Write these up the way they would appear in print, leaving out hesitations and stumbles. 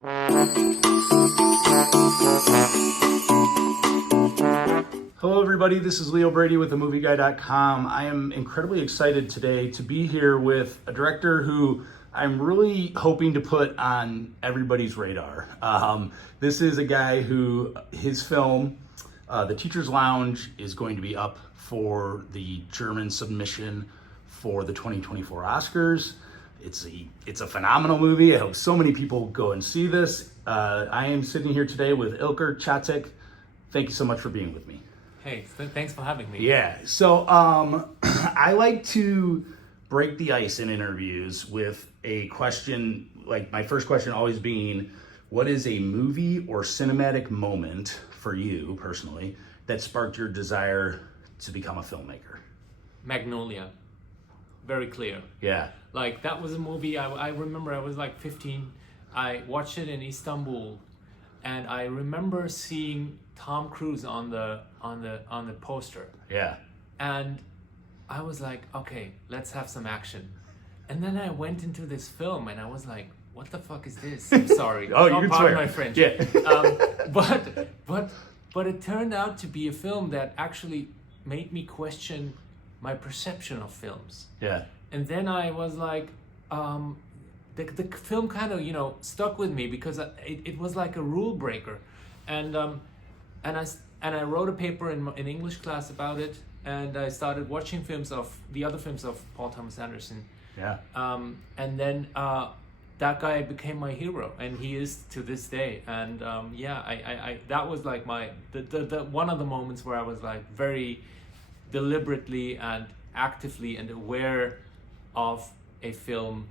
Hello everybody, this is Leo Brady with AMovieGuy.com. I am incredibly excited today to be here with a director who I'm really hoping to put on everybody's radar. This is a guy who, his film, The Teacher's Lounge, is going to be up for the German submission for the 2024 Oscars. It's a phenomenal movie. I hope so many people go and see this. I am sitting here today with Ilker Çatak. Thank you so much for being with me. Hey, thanks for having me. Yeah, so I like to break the ice in interviews with a question, like my first question always being, what is a movie or cinematic moment for you personally that sparked your desire to become a filmmaker? Magnolia. Very clear. Yeah. Like, that was a movie, I remember I was like 15. I watched it in Istanbul, and I remember seeing Tom Cruise on the poster. Yeah. And I was like, okay, let's have some action. And then I went into this film and I was like, what the fuck is this? I'm sorry. Oh, you can pardon swear. my French. Yeah. But it turned out to be a film that actually made me question my perception of films. Yeah. And then I was like, the film kind of, stuck with me because it was like a rule breaker. And I wrote a paper in English class about it, and I started watching the other films of Paul Thomas Anderson. Yeah. And then that guy became my hero, and he is to this day. And I that was like the one of the moments where I was like very deliberately and actively and aware of a film,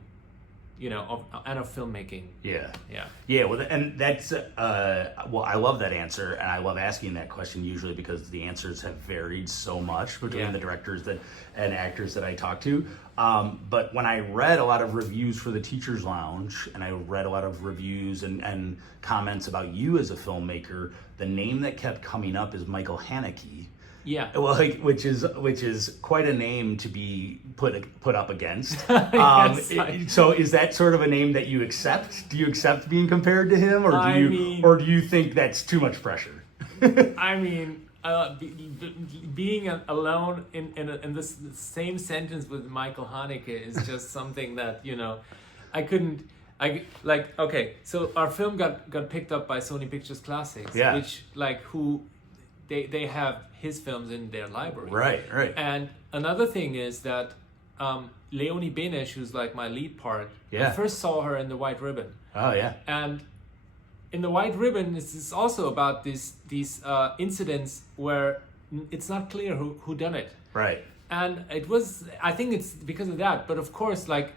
of filmmaking. Yeah. Yeah. Yeah, well, and that's, I love that answer, and I love asking that question usually because the answers have varied so much between the directors and actors that I talk to. But when I read a lot of reviews for The Teacher's Lounge, and I read a lot of reviews and comments about you as a filmmaker, the name that kept coming up is Michael Haneke. Yeah. Well, which is quite a name to be put up against. Yes, so is that sort of a name that you accept? Do you accept being compared to him, or do you think that's too much pressure? I mean, being alone in this same sentence with Michael Haneke is just something that I couldn't. Okay, so our film got picked up by Sony Pictures Classics, which they have his films in their library. Right. And another thing is that Leonie Benesch, who's like my lead part, I first saw her in The White Ribbon. Oh, yeah. And in The White Ribbon, it's also about these incidents where it's not clear who done it. Right. And I think it's because of that. But of course, like,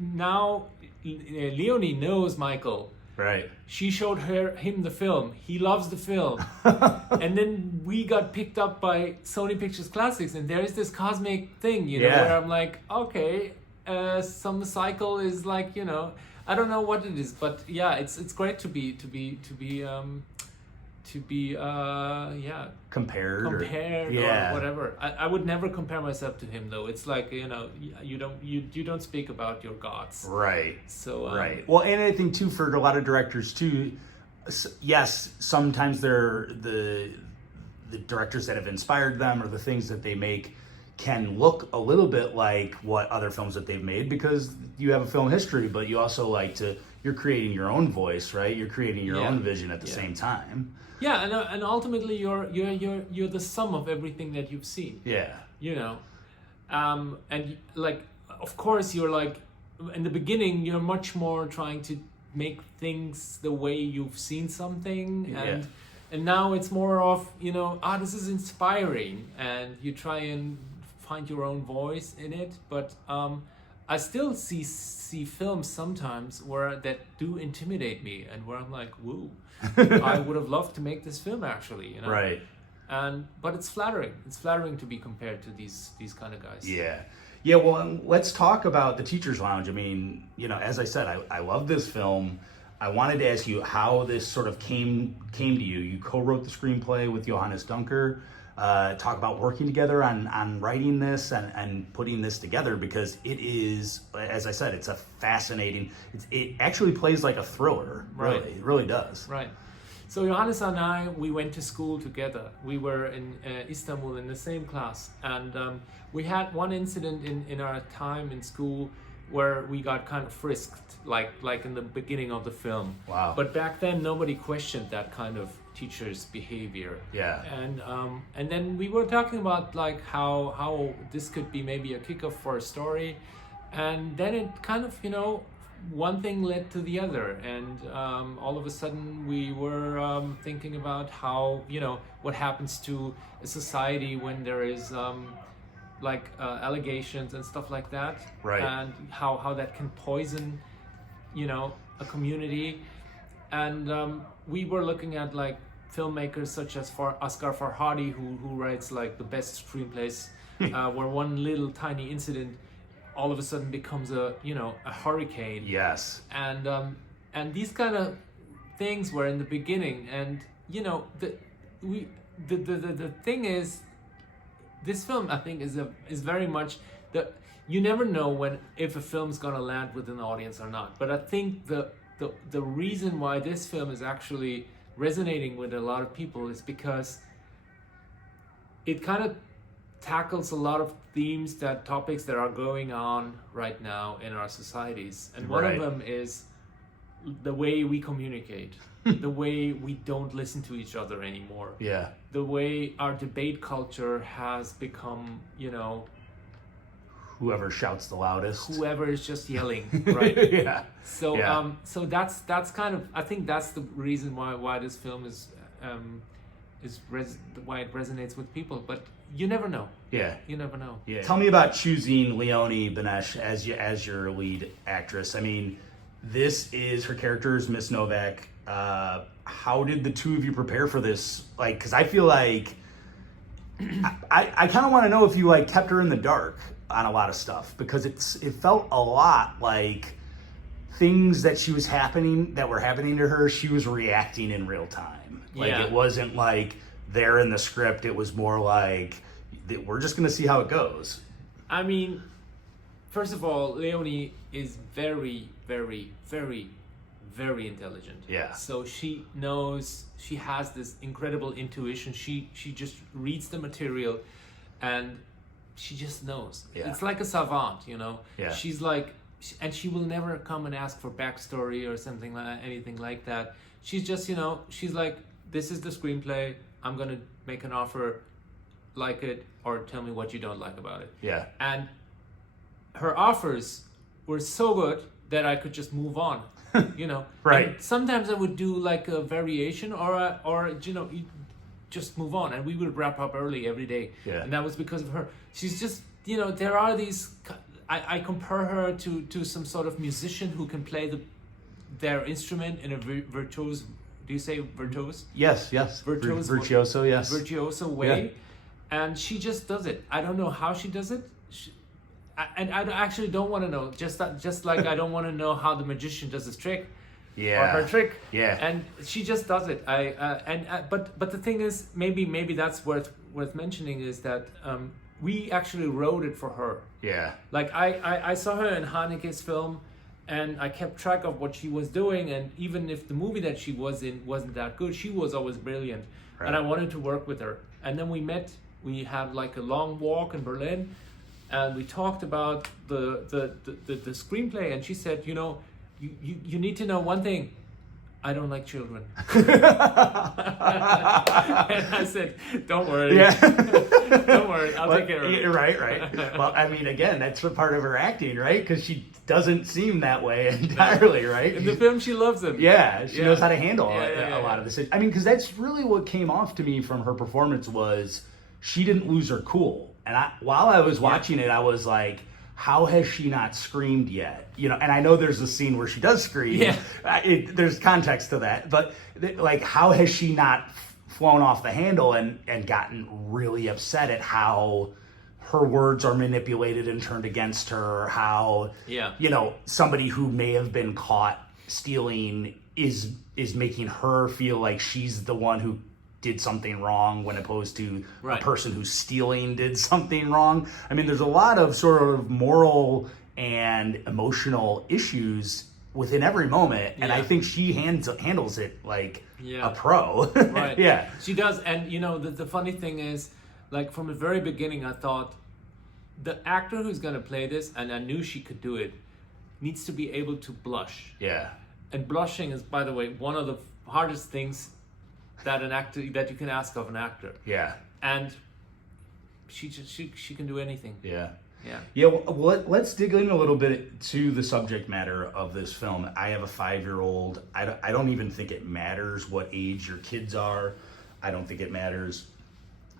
now Leonie knows Michael. Right. She showed him the film. He loves the film. And then we got picked up by Sony Pictures Classics, and there is this cosmic thing, where I'm like, okay, some cycle is like, I don't know what it is, but yeah, it's great to be compared or whatever. I would never compare myself to him, though. It's like, you don't speak about your gods. Right. So right. Well, and I think too, for a lot of directors too, yes, sometimes they're the directors that have inspired them or the things that they make can look a little bit like what other films that they've made because you have a film history, but you also you're creating your own voice, right? You're creating your own vision at the same time. Yeah, and ultimately you're the sum of everything that you've seen. Yeah. And like, of course, you're like, in the beginning, you're much more trying to make things the way you've seen something, and now it's more of this is inspiring, and you try and find your own voice in it. But I still see films sometimes that do intimidate me, and where I'm like, woo. I would have loved to make this film actually, Right. But it's flattering. It's flattering to be compared to these kind of guys. Yeah. Yeah, well, let's talk about The Teacher's Lounge. I mean, as I said, I love this film. I wanted to ask you how this sort of came to you. You co-wrote the screenplay with Johannes Dunker. talk about working together on writing this and putting this together, because it is, as I said, it's a fascinating, it actually plays like a thriller, really. Right. It really does. Right. So Johannes and I, we went to school together. We were in Istanbul in the same class, and we had one incident in our time in school where we got kind of frisked, like in the beginning of the film. Wow. But back then, nobody questioned that kind of teacher's behavior. Yeah. And then we were talking about like how this could be maybe a kickoff for a story, and then it kind of, you know, one thing led to the other, and all of a sudden we were thinking about how, you know, what happens to a society when there is allegations and stuff like that, right? And how that can poison, you know, a community. And we were looking at like filmmakers such as Oscar Farhadi, who writes like the best screenplays, where one little tiny incident all of a sudden becomes a hurricane. Yes. And these kind of things were in the beginning, and you know, the thing is, this film I think is very much you never know if a film's gonna land with an audience or not. But I think the reason why this film is actually resonating with a lot of people is because it kind of tackles a lot of topics that are going on right now in our societies. And one of them is the way we communicate, the way we don't listen to each other anymore. Yeah. The way our debate culture has become, you know, whoever shouts the loudest. Whoever is just yelling, right? Yeah. So yeah. So that's kind of, I think that's the reason why this film is why it resonates with people. But you never know. Yeah. You never know. Yeah. Tell me about choosing Leonie Benesch as your lead actress. I mean, her character is Miss Novak. How did the two of you prepare for this? Like, because I feel like I kind of want to know if you like kept her in the dark on a lot of stuff, because it felt a lot like things that were happening to her, she was reacting in real time. Like, it wasn't like there in the script. It was more like, we're just going to see how it goes. I mean, first of all, Leonie is very, very, very, very intelligent. Yeah. So she has this incredible intuition. She just reads the material and she just knows. Yeah. It's like a savant, you know. Yeah. She's like, and she will never come and ask for backstory or something like anything like that. She's just, you know, she's like, this is the screenplay. I'm gonna make an offer, like it, or tell me what you don't like about it. Yeah. And her offers were so good that I could just move on, you know. Right. And sometimes I would do like a variation or you know, just move on, and we would wrap up early every day. Yeah. And that was because of her. She's just, you know, there are these. I compare her to some sort of musician who can play their instrument in a virtuoso. Do you say virtuoso? Yes. Virtuoso, yes. Virtuoso way. Yeah. And she just does it. I don't know how she does it. And I actually don't want to know. Just like I don't want to know how the magician does his trick. Yeah. Or her trick. Yeah. And she just does it. But the thing is, maybe that's worth mentioning is that we actually wrote it for her. Yeah. Like I saw her in Haneke's film, and I kept track of what she was doing, and even if the movie that she was in wasn't that good, she was always brilliant. Right. And I wanted to work with her. And then we met. We had like a long walk in Berlin, and we talked about the screenplay, and she said, you know, you need to know one thing. I don't like children. And I said, don't worry. Yeah. Don't worry, I'll take care of it. Right. Well, I mean, again, that's a part of her acting, right? Because she doesn't seem that way entirely, right? In the film, she loves him. Yeah, she knows how to handle a lot of this. I mean, because that's really what came off to me from her performance was she didn't lose her cool. And while I was watching it, I was like, how has she not screamed yet? You know, and I know there's a scene where she does scream. Yeah. There's context to that. But, like, how has she not flown off the handle and gotten really upset at how her words are manipulated and turned against her, how, you know, somebody who may have been caught stealing is making her feel like she's the one who did something wrong, when opposed to Right. a person who's stealing did something wrong. I mean, there's a lot of sort of moral and emotional issues within every moment, and I Yeah. think she handles it like Yeah. a pro. Right. Yeah. She does. And you know, the funny thing is, like from the very beginning, I thought the actor who's going to play this, and I knew she could do it, needs to be able to blush. Yeah. And blushing is, by the way, one of the hardest things that you can ask of an actor. Yeah. And she can do anything. Yeah. Yeah. Yeah, well, let's dig in a little bit to the subject matter of this film. I have a 5-year-old. I don't even think it matters what age your kids are. I don't think it matters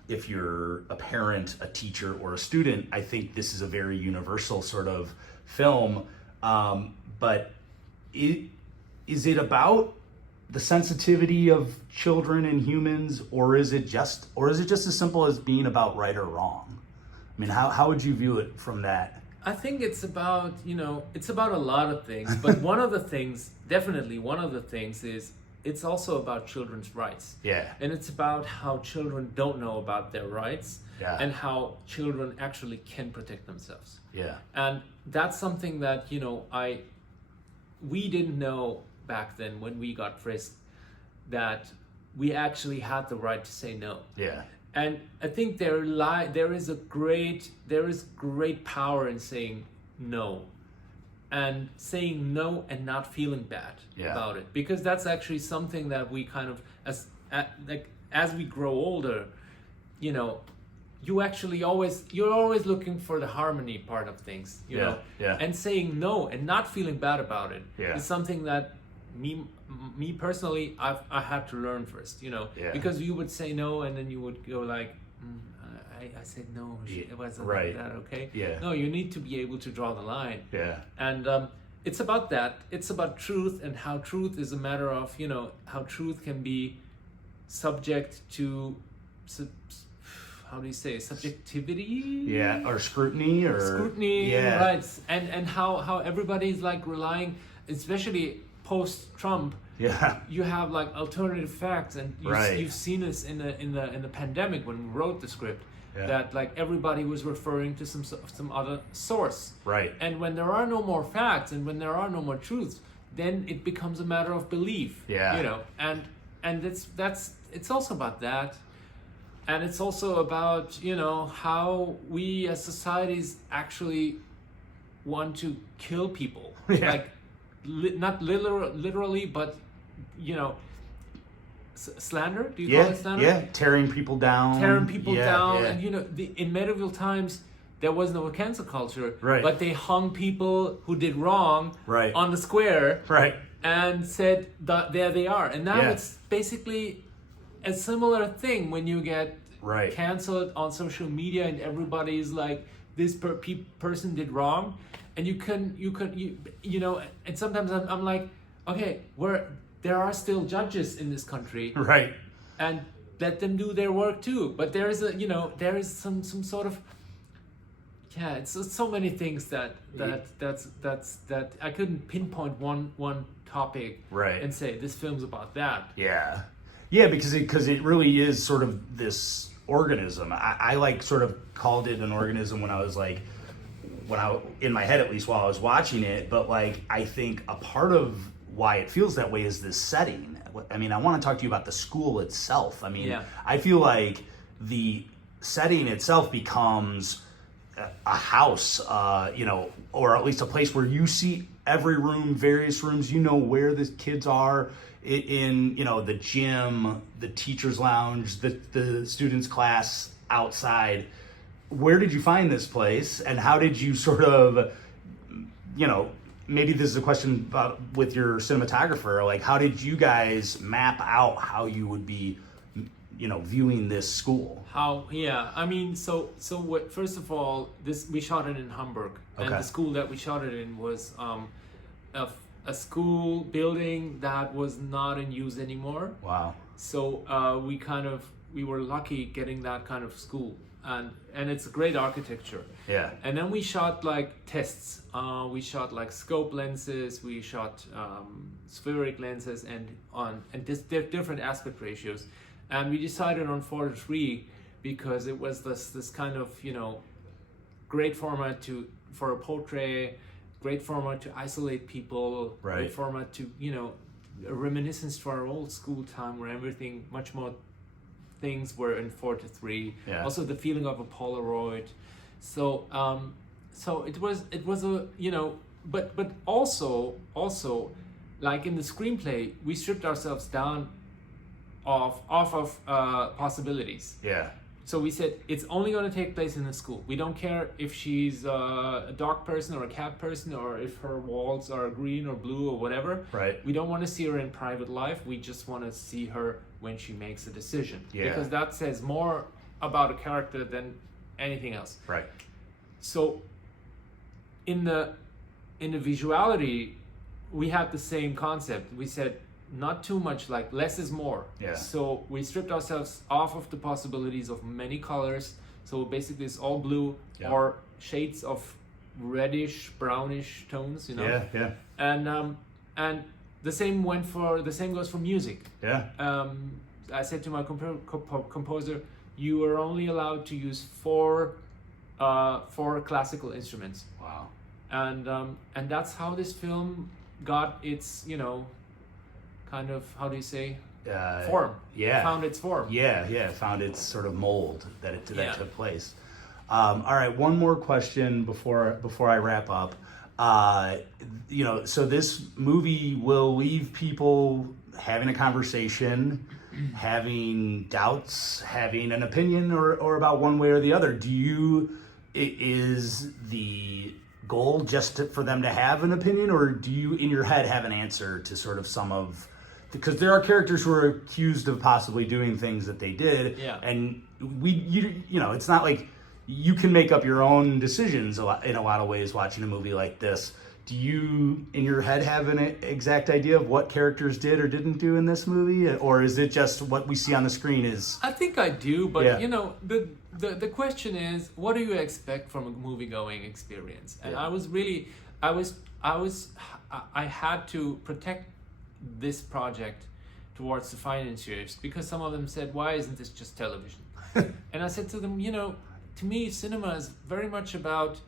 if you're a parent, a teacher, or a student. I think this is a very universal sort of film. But is it about the sensitivity of children and humans, or is it just as simple as being about right or wrong? I mean, how would you view it from that? I think it's about, it's about a lot of things, but one of the things is it's also about children's rights. Yeah. And it's about how children don't know about their rights, Yeah. and how children actually can protect themselves. Yeah. And that's something that, we didn't know back then when we got frisked, that we actually had the right to say no. Yeah. And I think there is great power in saying no, and saying no and not feeling bad about it, because that's actually something that we kind of as we grow older, you're always looking for the harmony part of things, you know. Yeah. And saying no and not feeling bad about it Yeah. is something that me personally, I had to learn first, because you would say no, and then you would go like, I said no, it wasn't right. that okay. Yeah. No, you need to be able to draw the line. Yeah. And it's about that. It's about truth, and how truth is a matter of, how truth can be subject to, how do you say, subjectivity? Yeah, or scrutiny, yeah. Right. And how everybody's like relying, especially post-Trump. Yeah. You have like alternative facts, and you've seen this in the pandemic when we wrote the script. Yeah. That like everybody was referring to some other source. Right. And when there are no more facts, and when there are no more truths, then it becomes a matter of belief. Yeah. And it's also about that. And it's also about, how we as societies actually want to kill people. Yeah. Like, not literally, but, slander? Do you call it slander? Yeah, tearing people down. down. Yeah. And, in medieval times, there was no cancel culture. Right. But they hung people who did wrong Right. on the square. Right. And said, there they are. And now Yeah. it's basically a similar thing when you get Right. canceled on social media, and everybody's like, this person did wrong, and and sometimes I'm like, okay, there are still judges in this country, Right. and let them do their work too. But there is some sort of, it's so many things that I couldn't pinpoint one topic Right. and say this film's about that. Yeah. Yeah, because it really is sort of this organism. I like sort of called it an organism when I in my head, at least while I was watching it, but like I think a part of why it feels that way is this setting. I mean, I want to talk to you about the school itself. I mean, I feel like the setting itself becomes a house, or at least a place where you see every room, various rooms, where the kids are in the gym, the teacher's lounge, the students' class outside. Where did you find this place, and how did you sort of, maybe this is a question about with your cinematographer, like how did you guys map out how you would be, viewing this school? I mean, so what, first of all, we shot it in Hamburg, and the school that we shot it in was a school building that was not in use anymore. Wow. So we were lucky getting that kind of school, and it's a great architecture. Yeah. And then we shot like tests. We shot like scope lenses. We shot spheric lenses, and different aspect ratios. And we decided on 4:3 because it was this kind of, you know, great format for a portrait, great format to isolate people, Right. great format to, you know, a reminiscence to our old school time where everything, much more things were in 4:3. Yeah. Also the feeling of a Polaroid. So so it was a, you know, but also like in the screenplay, we stripped ourselves down off of possibilities. Yeah. So we said it's only going to take place in the school. We don't care if she's a dog person or a cat person, or if her walls are green or blue or whatever. Right. We don't want to see her in private life. We just want to see her when she makes a decision. Yeah. Because that says more about a character than anything else. Right. So in the visuality, we had the same concept. We said not too much, like less is more. Yeah. So we stripped ourselves off of the possibilities of many colors. So basically it's all blue, Yeah. or shades of reddish, brownish tones, you know. Yeah. Yeah. And the same goes for music. Yeah. I said to my composer, you are only allowed to use four classical instruments. Wow. And that's how this film got its, you know, kind of, how do you say, form. Yeah. Found its form. Yeah. Found its sort of mold that Yeah. took place. All right, one more question before I wrap up. You know, so this movie will leave people having a conversation, having doubts, having an opinion, or about one way or the other. Is the goal just for them to have an opinion, or do you in your head have an answer to sort of some of, because there are characters who are accused of possibly doing things that they did, Yeah. and you know, it's not like you can make up your own decisions in a lot of ways watching a movie like this. Do you in your head have an exact idea of what characters did or didn't do in this movie, or is it just what we see on the screen is? I think I do, but Yeah. you know, the question is, what do you expect from a movie-going experience? And Yeah. I had to protect this project towards the financiers, because some of them said, why isn't this just television? And I said to them, you know, to me, cinema is very much about,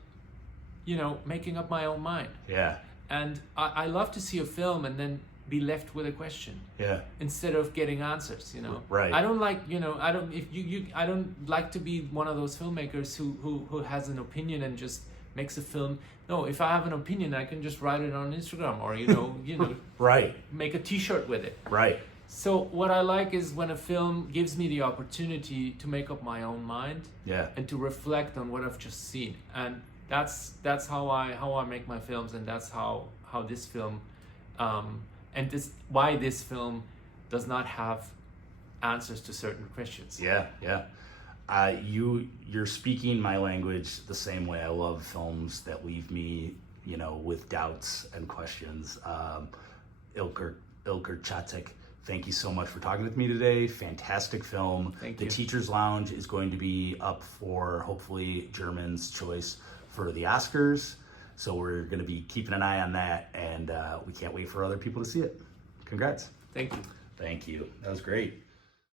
you know, making up my own mind. Yeah. And I love to see a film and then be left with a question Yeah. instead of getting answers, you know. Right. I don't like, you know, I don't like to be one of those filmmakers who has an opinion and just makes a film. No, if I have an opinion, I can just write it on Instagram, or you know, Right. make a T-shirt with it. Right. So what I like is when a film gives me the opportunity to make up my own mind, Yeah. and to reflect on what I've just seen. And that's how I make my films, and that's how this film why this film does not have answers to certain questions. Yeah. You're speaking my language the same way. I love films that leave me, you know, with doubts and questions. Ilker Çatak, thank you so much for talking with me today. Fantastic film. Thank The you. Teacher's Lounge is going to be up for hopefully German's choice for the Oscars. So we're going to be keeping an eye on that, and we can't wait for other people to see it. Congrats. Thank you. Thank you. That was great.